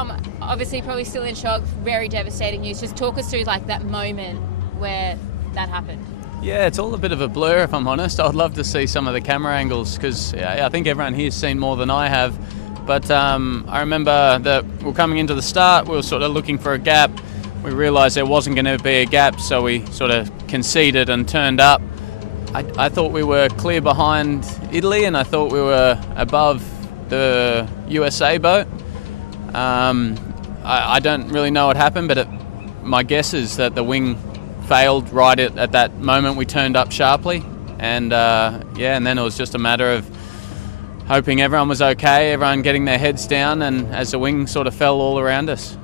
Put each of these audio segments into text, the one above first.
Tom, obviously probably still in shock, very devastating news. Just talk us through like that moment where that happened. Yeah, it's all a bit of a blur if I'm honest. I'd love to see some of the camera angles because I think everyone here's seen more than I have. But I remember that we were coming into the start, we were sort of looking for a gap. We realised there wasn't going to be a gap, so we sort of conceded and turned up. I thought we were clear behind Italy and I thought we were above the USA boat. I don't really know what happened, but my guess is that the wing failed right at that moment we turned up sharply, and and then it was just a matter of hoping everyone was okay, everyone getting their heads down, and as the wing sort of fell all around us.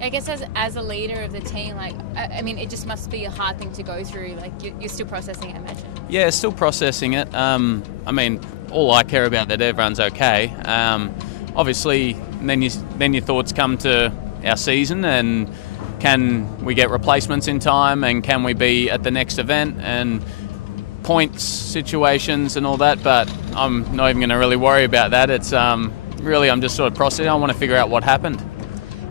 I guess as a leader of the team, like, I mean, it just must be a hard thing to go through. Like, you're still processing it, I imagine. Yeah, still processing it. I mean, all I care about that everyone's okay. Obviously, then your thoughts come to our season and can we get replacements in time and can we be at the next event and points situations and all that, but I'm not even going to really worry about that. It's really I'm just sort of processing. I want to figure out what happened.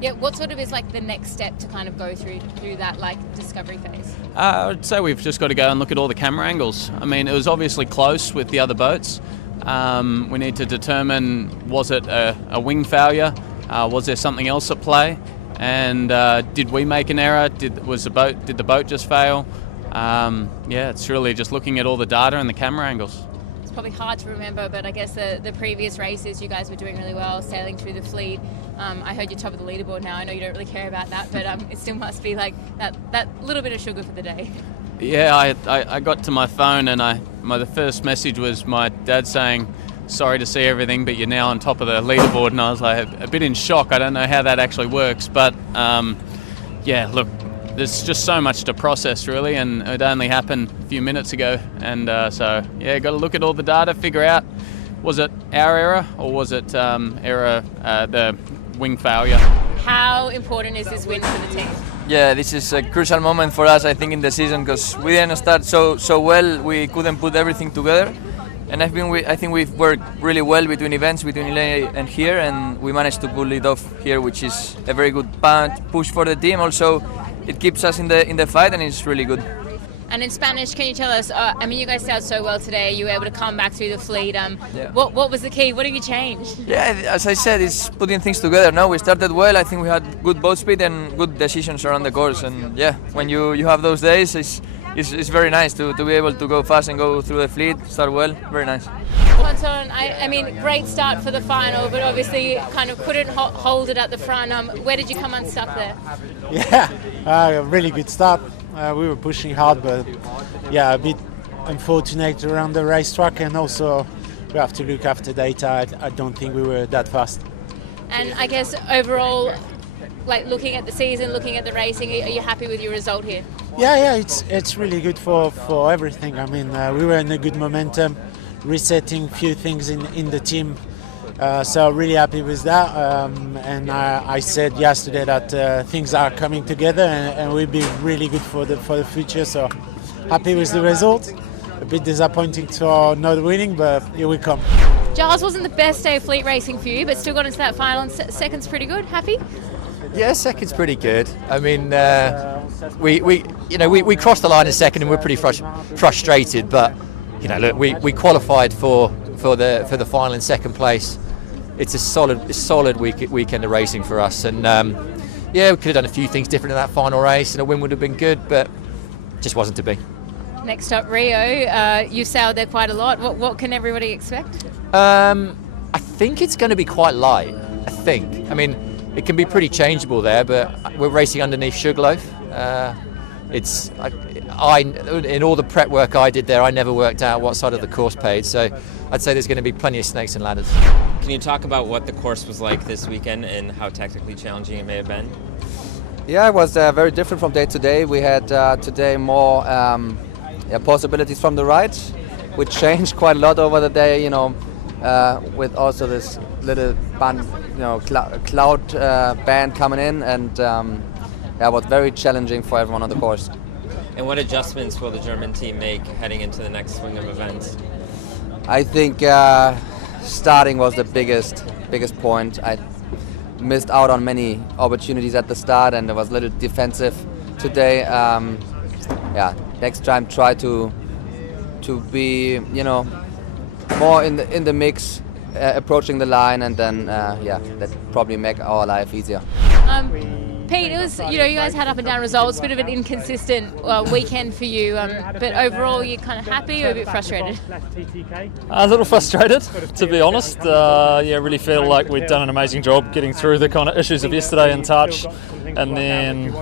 Yeah, what sort of is like the next step to kind of go through that like discovery phase? I'd say we've just got to go and look at all the camera angles. I mean, it was obviously close with the other boats. We need to determine, was it a wing failure? Was there something else at play? And did we make an error? Did the boat just fail? It's really just looking at all the data and the camera angles. It's probably hard to remember, but I guess the previous races you guys were doing really well, sailing through the fleet. I heard you're top of the leaderboard now. I know you don't really care about that, but it still must be like that little bit of sugar for the day. Yeah, I got to my phone and the first message was my dad saying, "Sorry to see everything, but you're now on top of the leaderboard," and I was like a bit in shock. I don't know how that actually works, but look, there's just so much to process really, and it only happened a few minutes ago, and got to look at all the data, figure out, was it our error or was it the wing failure? How important is this win for the team? Yeah, this is a crucial moment for us, I think, in the season, because we didn't start so well. We couldn't put everything together. And I think we've worked really well between events, between LA and here, and we managed to pull it off here, which is a very good push for the team. Also, it keeps us in the fight, and it's really good. And in Spanish, can you tell us? I mean, you guys sailed so well today. You were able to come back through the fleet. What was the key? What have you changed? Yeah, as I said, it's putting things together. No, we started well. I think we had good boat speed and good decisions around the course. And yeah, when you have those days, it's very nice to be able to go fast and go through the fleet, start well, very nice. Quentin, I mean, great start for the final, but obviously kind of couldn't hold it at the front. Where did you come unstuck there? Yeah, a really good start. We were pushing hard, but a bit unfortunate around the racetrack, and also we have to look after data. I don't think we were that fast. And I guess overall, like looking at the season, looking at the racing, are you happy with your result here? Yeah, it's really good for everything. I mean, we were in a good momentum, resetting a few things in the team. So really happy with that. And I said yesterday that things are coming together and will be really good for the future. So happy with the result. A bit disappointing to not winning, but here we come. Giles, wasn't the best day of fleet racing for you, but still got into that final, and second's pretty good. Happy? Yeah, second's pretty good. I mean, we crossed the line in second and we're pretty frustrated. But look, we qualified for the final in second place. It's a solid weekend of racing for us, and we could have done a few things different in that final race, and a win would have been good, but just wasn't to be. Next up, Rio. You sailed there quite a lot. What can everybody expect? I think it's going to be quite light. I mean, it can be pretty changeable there, but we're racing underneath Sugarloaf. In all the prep work I did there, I never worked out what side of the course paid, so I'd say there's going to be plenty of snakes and ladders. Can you talk about what the course was like this weekend and how technically challenging it may have been? Yeah, it was very different from day to day. We had today more possibilities from the right, which changed quite a lot over the day, with also this little band, cloud band coming in, and it was very challenging for everyone on the course. And what adjustments will the German team make heading into the next swing of events? I think starting was the biggest point. missed out on many opportunities at the start, and it was a little defensive today. Next time try to be more in the mix, approaching the line, and then that probably make our life easier. Pete, it was, you guys had up and down results, bit of an inconsistent weekend for you, but overall you're kind of happy or a bit frustrated? A little frustrated, to be honest. Really feel like we'd done an amazing job getting through the kind of issues of yesterday in touch, and then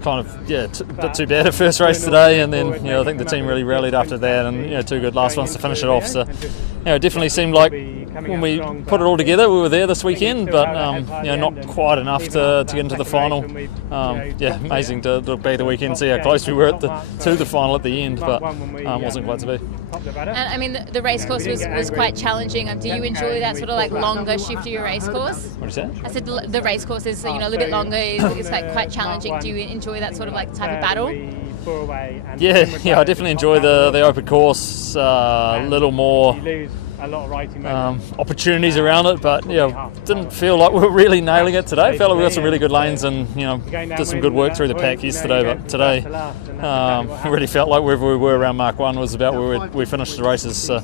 kind of, a bit too bad at first race today, and then, I think the team really rallied after that, and, 2 good last ones to finish it off. So, it definitely seemed like when we put it all together, we were there this weekend, but, not quite enough to get into the final. Amazing to look back the weekend, see how close we were to the final at the end, but wasn't quite to be. And I mean, the race course was quite challenging. Do you enjoy that sort of like longer, shiftier race course? What did you say? I said the race course is a little bit longer. It's like quite challenging. Do you enjoy that sort of like type of battle? Yeah, I definitely enjoy the open course. A little more opportunities around it, but didn't feel like we were really nailing it today. Felt like we got some really good lanes and did some good work through the pack yesterday, but today really felt like wherever we were around Mark 1 was about where we finished the races. So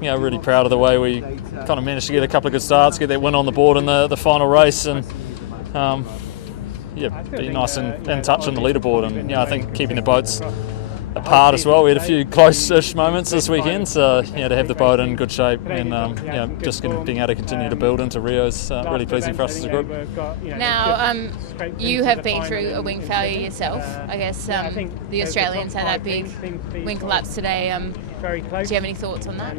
really proud of the way we kind of managed to get a couple of good starts, get that win on the board in the final race, and be nice and touch on the leaderboard, and I think keeping the boats apart as well. We had a few close-ish moments this weekend, so to have the boat in good shape and just being able to continue to build into Rio is really pleasing for us as a group. Now, you have been through a wing failure yourself. I guess the Australians had that big wing collapse today. Do you have any thoughts on that?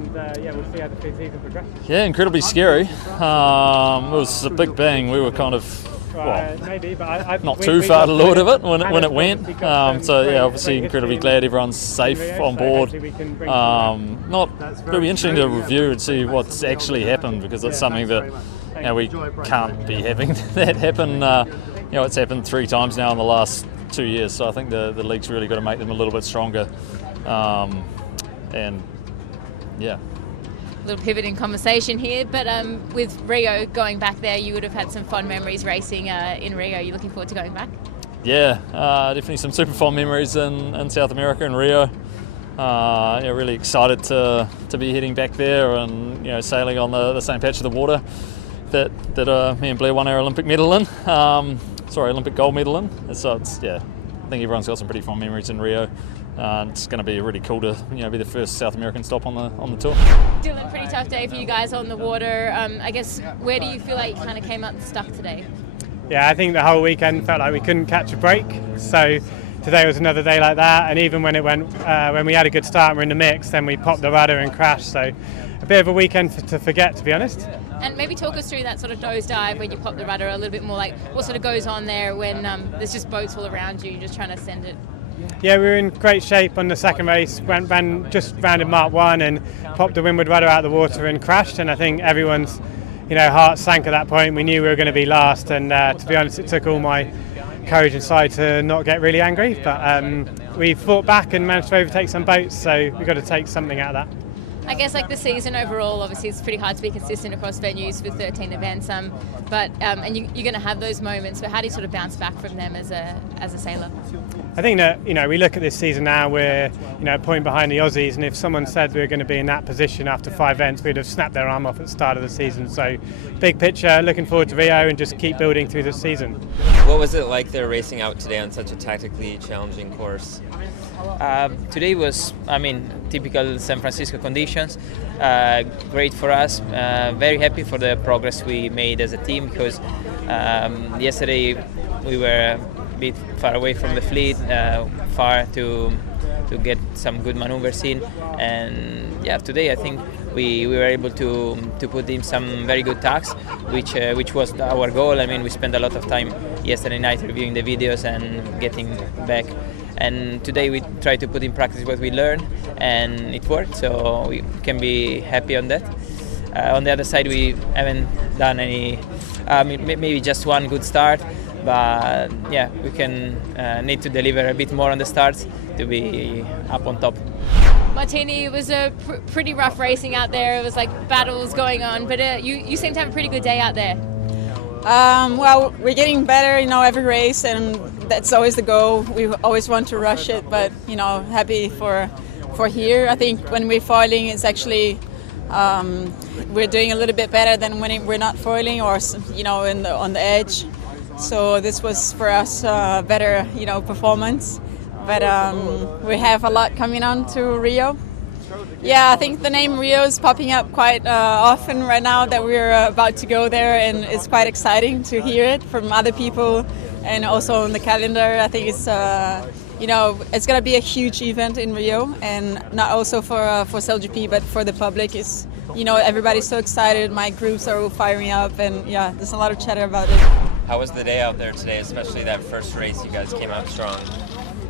Yeah, incredibly scary. It was a big bang. We were kind of not too far to the lord of it when it went. Obviously incredibly glad everyone's safe on board. It'll be interesting to review and see what's actually happened, because it's something that we can't be having that happen. It's happened 3 times now in the last 2 years, so I think the league's really got to make them a little bit stronger. A little pivot in conversation here, but with Rio going back there, you would have had some fond memories racing in Rio. Are you looking forward to going back? Yeah, definitely some super fond memories in South America and Rio. Really excited to be heading back there and sailing on the same patch of the water that me and Blair won our Olympic medal in. Olympic gold medal in. So I think everyone's got some pretty fond memories in Rio. It's going to be really cool to be the first South American stop on the tour. Dylan, pretty tough day for you guys on the water. I guess, where do you feel like you kind of came out stuck today? Yeah, I think the whole weekend felt like we couldn't catch a break. So today was another day like that. And even when when we had a good start and we're in the mix, then we popped the rudder and crashed. So a bit of a weekend to forget, to be honest. And maybe talk us through that sort of nosedive when you pop the rudder a little bit more, like what sort of goes on there when there's just boats all around you, just trying to send it. Yeah, we were in great shape on the second race. Just rounded Mark 1 and popped the windward rudder out of the water and crashed. And I think everyone's, heart sank at that point. We knew we were going to be last, and to be honest, it took all my courage inside to not get really angry. But we fought back and managed to overtake some boats, so we've got to take something out of that. I guess like the season overall, obviously it's pretty hard to be consistent across venues with 13 events. But you're going to have those moments. But how do you sort of bounce back from them as a sailor? I think that we look at this season now. We're a point behind the Aussies, and if someone said we were going to be in that position after 5 events, we'd have snapped their arm off at the start of the season. So, big picture, looking forward to Rio and just keep building through the season. What was it like there racing out today on such a tactically challenging course? Today was, typical San Francisco conditions. Great for us. Very happy for the progress we made as a team, because yesterday we were a bit far away from the fleet, far to get some good maneuvers in. And today I think we were able to put in some very good tacks, which was our goal. We spent a lot of time yesterday night reviewing the videos and getting back. And today we try to put in practice what we learned, and it worked, so we can be happy on that. On the other side, we haven't done any, maybe just one good start, but we can need to deliver a bit more on the starts to be up on top. Martine, it was a pretty rough racing out there. It was like battles going on, but you seem to have a pretty good day out there. Well, we're getting better, every race, and that's always the goal. We always want to rush it, but happy for here. I think when we're foiling, it's actually we're doing a little bit better than when we're not foiling or on the edge. So this was for us better performance. But we have a lot coming on to Rio. Yeah, I think the name Rio is popping up quite often right now that we're about to go there, and it's quite exciting to hear it from other people and also on the calendar. I think it's it's going to be a huge event in Rio, and not also for SailGP but for the public. It's everybody's so excited. My groups are all firing up, and yeah, there's a lot of chatter about it. How was the day out there today, especially that first race? You guys came out strong.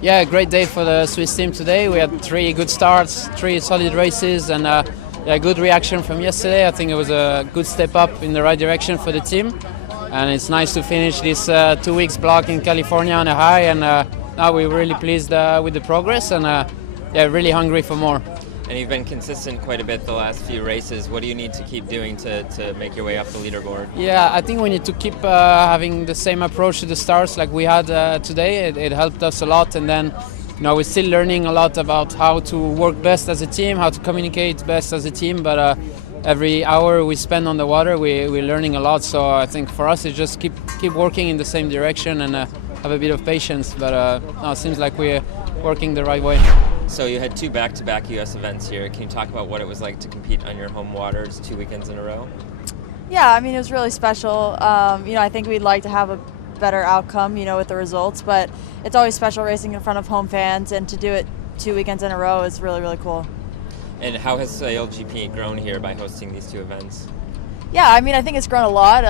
Yeah, great day for the Swiss team today. We had 3 good starts, 3 solid races, and a good reaction from yesterday. I think it was a good step up in the right direction for the team, and it's nice to finish this 2 weeks block in California on a high. And now we're really pleased with the progress, and really hungry for more. And you've been consistent quite a bit the last few races. What do you need to keep doing to make your way up the leaderboard? Yeah, I think we need to keep having the same approach to the starts like we had today. It helped us a lot, and then we're still learning a lot about how to work best as a team, how to communicate best as a team. But every hour we spend on the water, we're learning a lot. So I think for us, it's just keep working in the same direction and have a bit of patience. But it seems like we're working the right way. So you had 2 back-to-back U.S. events here. Can you talk about what it was like to compete on your home waters 2 weekends in a row? Yeah, I mean, it was really special. I think we'd like to have a better outcome, with the results, but it's always special racing in front of home fans, and to do it 2 weekends in a row is really, really cool. And how has SailGP grown here by hosting these 2 events? Yeah, I mean, I think it's grown a lot.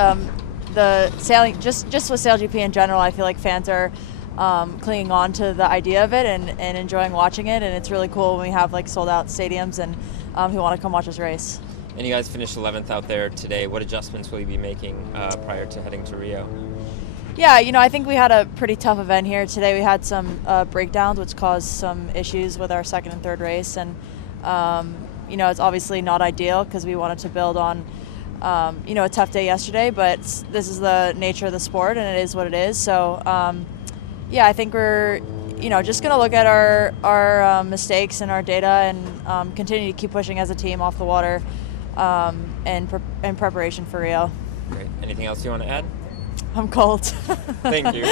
The sailing, just with SailGP in general, I feel like fans are clinging on to the idea of it and enjoying watching it, and it's really cool when we have sold out stadiums and who want to come watch us race. And you guys finished 11th out there today. What adjustments will you be making prior to heading to Rio? Yeah, I think we had a pretty tough event here today. We had some breakdowns which caused some issues with our second and third race, and it's obviously not ideal because we wanted to build on a tough day yesterday, but this is the nature of the sport and it is what it is. So yeah, I think we're, just going to look at our mistakes and our data and continue to keep pushing as a team off the water in preparation for Rio. Great. Anything else you want to add? I'm cold. Thank you.